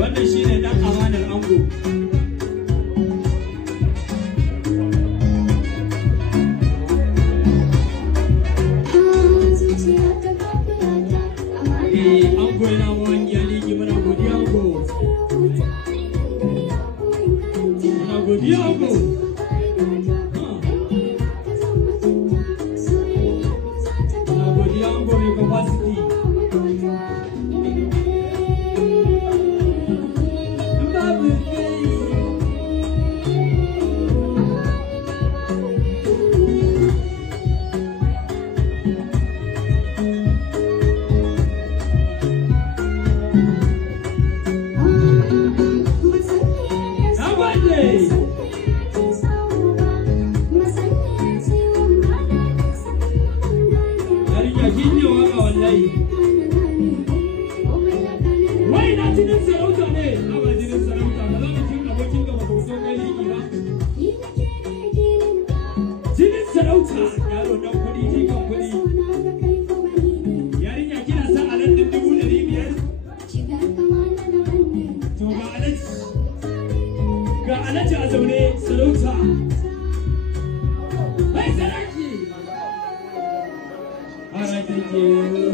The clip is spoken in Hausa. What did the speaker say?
wannan shine dan amanar ango. Ango yana wani yali ki muna godiya ango. Muna godiya ango. Muna godiya ango mai capacity. Wai na jinin sarauta ne, ba jinin sarauta ba za mu jin abokin gaba ko so kai liki ba. Jinin sarauta yaro dan kudi ji kan kudi. Yarinya kina san alan din 500. To ga alaji a zaune sarauta. Bai saraki. All right, thank you.